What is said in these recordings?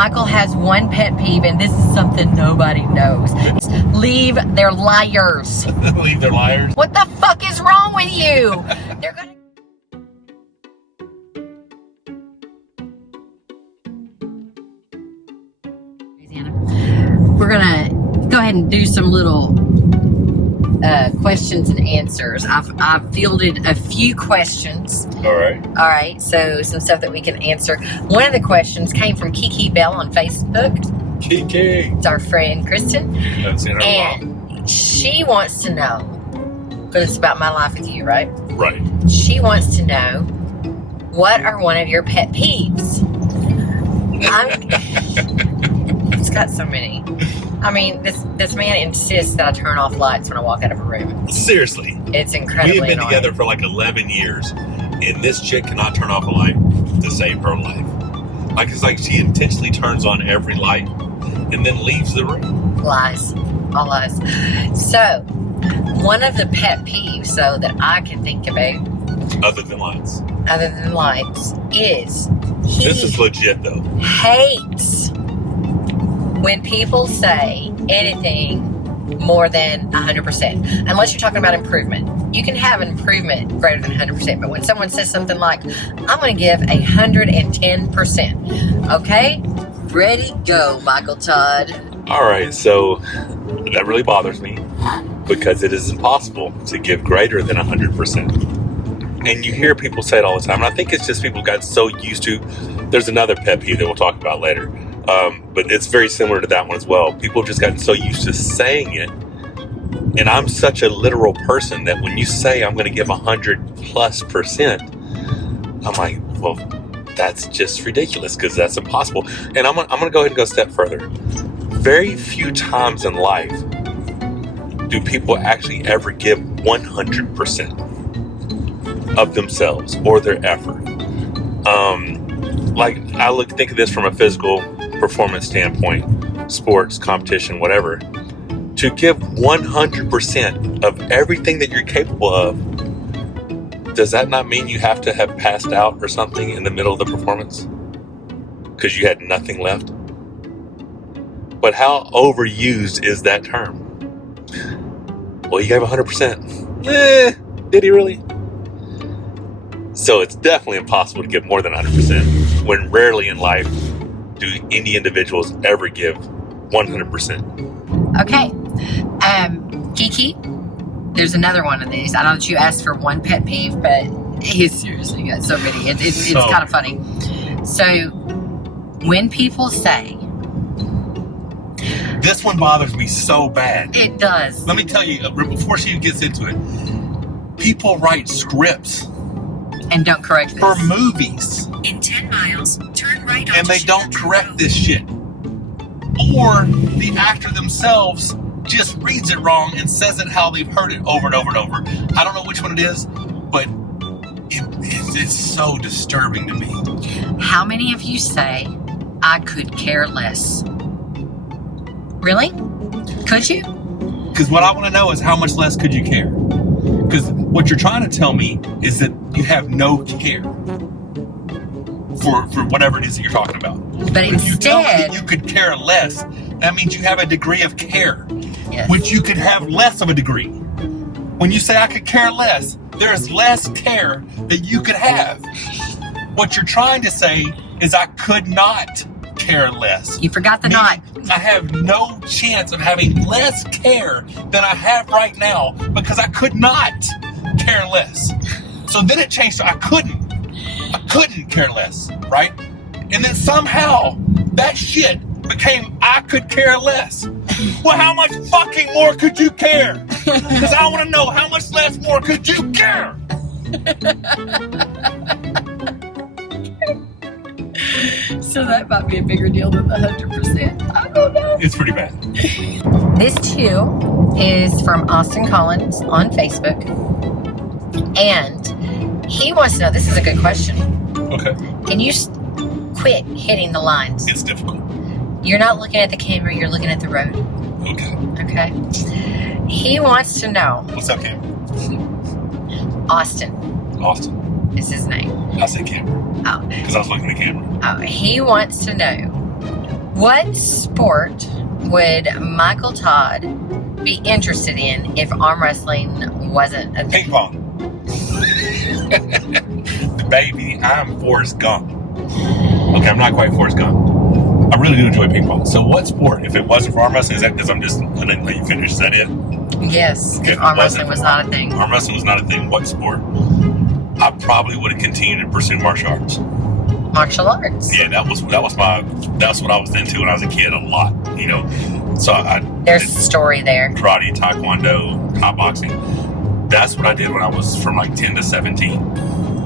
Michael has one pet peeve, and this is something nobody knows. Leave their liars. Leave their liars? What the fuck is wrong with you? They're gonna... We're gonna go ahead and do some little questions and answers. I've fielded a few questions. All right. So some stuff that we can answer. One of the questions came from Kiki Bell on Facebook. Kiki. It's our friend Kristen. That's in her and she wants to know, because it's about my life with you, right? Right. She wants to know, what are one of your pet peeves? It's got so many. I mean, this man insists that I turn off lights when I walk out of a room. Seriously. It's incredibly We have been annoying. together for like 11 years, and this chick cannot turn off a light to save her life. Like, it's like she intentionally turns on every light and then leaves the room. Lies. All lies. So, one of the pet peeves, so that I can think about, Other than lights. is This is legit, though. hates when people say anything more than 100%. Unless you're talking about improvement. You can have an improvement greater than 100%. But when someone says something like, I'm going to give 110%. Okay? Ready, go, Michael Todd. All right, so that really bothers me because it is impossible to give greater than 100%. And you hear people say it all the time. And I think it's just people got so used to. There's another pet peeve that we'll talk about later. But it's very similar to that one as well. People have just gotten so used to saying it. And I'm such a literal person that when you say I'm going to give 100+%, I'm like, well, that's just ridiculous because that's impossible. And I'm going to go ahead and go a step further. Very few times in life do people actually ever give 100% of themselves or their effort. Think of this from a physical performance standpoint, sports, competition, whatever. To give 100% of everything that you're capable of, does that not mean you have to have passed out or something in the middle of the performance? Because you had nothing left? But how overused is that term? Well, you gave 100%. Did he really? So it's definitely impossible to give more than 100%, when rarely in life do any individuals ever give 100%. Okay. Kiki, there's another one of these. I know that you asked for one pet peeve, but he's seriously got so many. It's kind of funny. So, when people say... This one bothers me so bad. It does. Let me tell you, before she gets into it, people write scripts and don't correct this. For movies. In 10 miles, turn right on. And they don't correct this shit. Or the actor themselves just reads it wrong and says it how they've heard it over and over and over. I don't know which one it is, but it's so disturbing to me. How many of you say, I could care less? Really? Could you? Because what I want to know is how much less could you care? Because what you're trying to tell me is that you have no care for whatever it is that you're talking about. But if you tell me instead, that you could care less, that means you have a degree of care, yes, which you could have less of a degree. When you say I could care less, there's less care that you could have. What you're trying to say is I could not care less. You forgot the not. I have no chance of having less care than I have right now because I could not care less. So then it changed to I couldn't care less, right? And then somehow that shit became I could care less. Well, how much fucking more could you care? Because I want to know how much less more could you care? So that might be a bigger deal than the 100%. I don't know. It's pretty bad. This too is from Austin Collins on Facebook. And he wants to know, this is a good question. Okay. Can you quit hitting the lines? It's difficult. You're not looking at the camera, you're looking at the road. Okay. Okay? He wants to know. What's up, Cameron? Austin Austin. is his name. I said Cameron. Oh. Because I was looking at Cameron. Oh, he wants to know, What sport would Michael Todd be interested in if arm wrestling wasn't a thing? Ping pong. Baby, I'm Forrest Gump. Okay, I'm not quite Forrest Gump. I really do enjoy ping pong. So what sport, if it wasn't for arm wrestling, is that because I'm just, I didn't let you finish, is that it? Yes, Okay, if arm wrestling was not a thing. Arm wrestling was not a thing. What sport? I probably would have continued to pursue martial arts. Martial arts. Yeah, that's what I was into when I was a kid a lot, you know. So There's a story there. Karate, taekwondo, hot boxing. That's what I did when I was from like 10 to 17.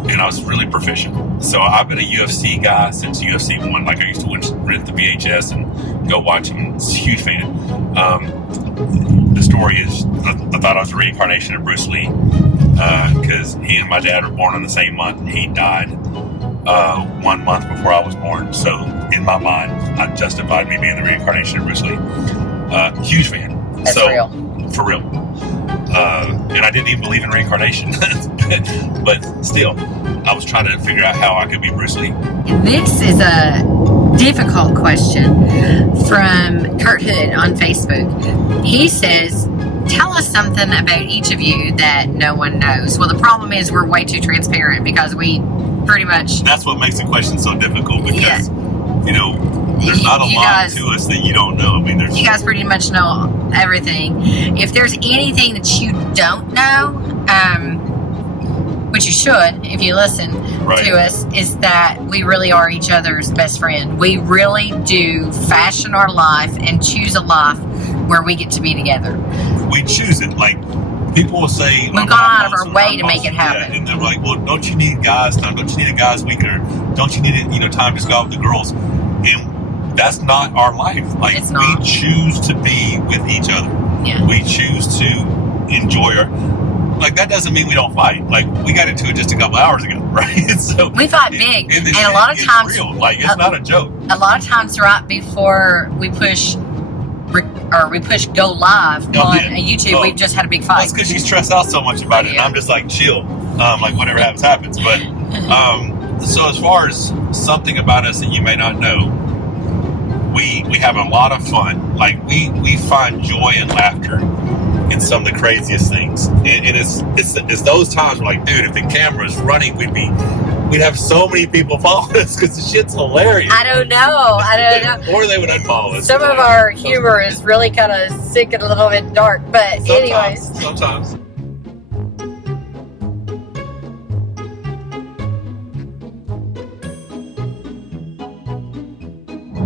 And I was really proficient. So I've been a UFC guy since UFC 1. Like I used to rent the VHS and go watch them. I was a huge fan. The story is, I thought I was a reincarnation of Bruce Lee because he and my dad were born in the same month. He died 1 month before I was born. So in my mind, I justified me being the reincarnation of Bruce Lee. Huge fan. That's real. For real. And I didn't even believe in reincarnation. But still, I was trying to figure out how I could be Bruce Lee. This is a difficult question from Kurt Hood on Facebook. He says, tell us something about each of you that no one knows. Well, the problem is we're way too transparent because we pretty much... That's what makes the question so difficult because, you know, there's not a you lot guys, to us that you don't know. I mean, you guys pretty much know everything. If there's anything that you don't know, which you should if you listen to us, is that we really are each other's best friend. We really do fashion our life and choose a life where we get to be together. We choose it. Like, people will say... We've gone out of our way to make it happen. Yeah, and they're like, well, don't you need guys time? Don't you need a guys week? Or don't you need time to just go out with the girls? And that's not our life. Like, it's not. We choose to be with each other. Yeah. We choose to enjoy our... Like, that doesn't mean we don't fight. Like, we got into it just a couple hours ago, right? So we fight big. And a lot of times... real. Like, it's not a joke. A lot of times right before we push go live on YouTube, we've just had a big fight. That's because you stress out so much about it, and I'm just like, chill. Like, whatever happens. But, so as far as something about us that you may not know, we have a lot of fun. Like, we find joy and laughter in some of the craziest things. And it's those times where, like, dude, if the camera's running, we'd have so many people following us because the shit's hilarious. I don't know. Or they would unfollow us. Some of our humor is really kind of sick and a little bit dark, but anyways. Sometimes.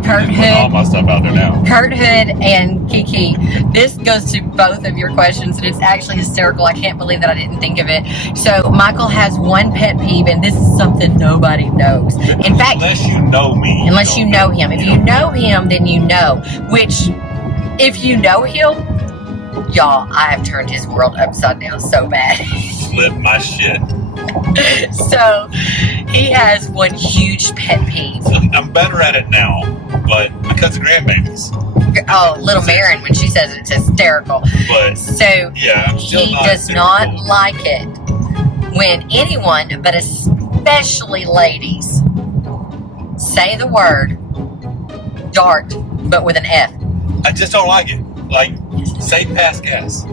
Kurt Hood. All my stuff out there now. Kurt Hood and Kiki. This goes to both of your questions, and it's actually hysterical. I can't believe that I didn't think of it. So Michael has one pet peeve, and this is something nobody knows. In fact, unless you know me. Unless you know him. If you know him, then you know. Which, if you know him, y'all, I have turned his world upside down so bad. Flip my shit. So, he has one huge pet peeve. I'm better at it now, but because of grandbabies. Oh, little Marin, when she says it's hysterical. But, so, yeah, he does not like it when anyone, but especially ladies, say the word dart, but with an F. I just don't like it. Like, say pass gas.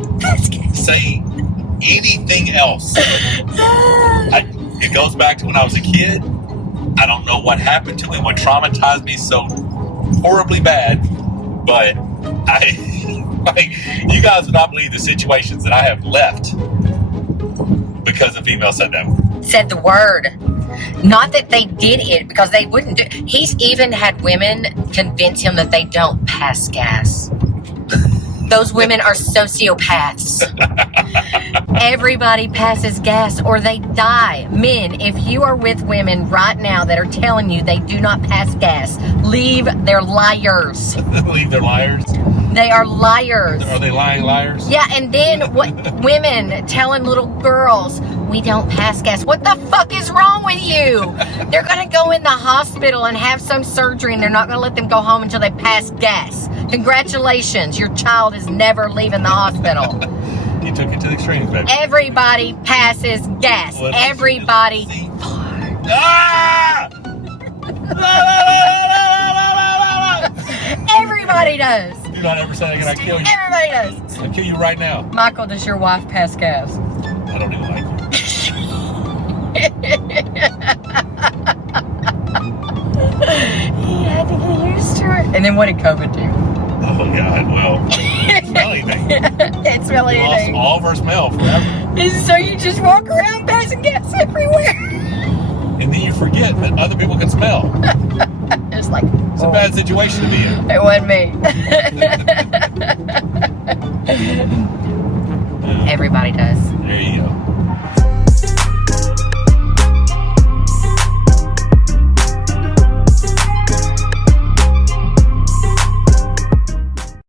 Say anything else. It goes back to when I was a kid. I don't know what happened to me, what traumatized me so horribly bad, but you guys would not believe the situations that I have left because a female said the word. Not that they did it, because they wouldn't do it. He's even had women convince him that they don't pass gas. Those women are sociopaths. Everybody passes gas or they die. Men, if you are with women right now that are telling you they do not pass gas, leave. They're liars. Leave their liars? They are liars. Are they lying liars? Yeah, and then women telling little girls, we don't pass gas. What the fuck is wrong with you? They're going to go in the hospital and have some surgery, and they're not going to let them go home until they pass gas. Congratulations, your child is never leaving the hospital. You took it to the extreme, baby. Everybody passes gas. Everybody. Everybody does. Do not ever say that again. I kill you. Everybody does. I'll kill you right now. Michael, does your wife pass gas? I don't even like you. He had to get used to it. And then what did COVID do? Oh God, well, smell anything. It's really We lost anything. all of our smell forever. So you just walk around passing gas everywhere. And then you forget that other people can smell. It's like, It's a bad situation to be in. it wasn't me. Everybody does.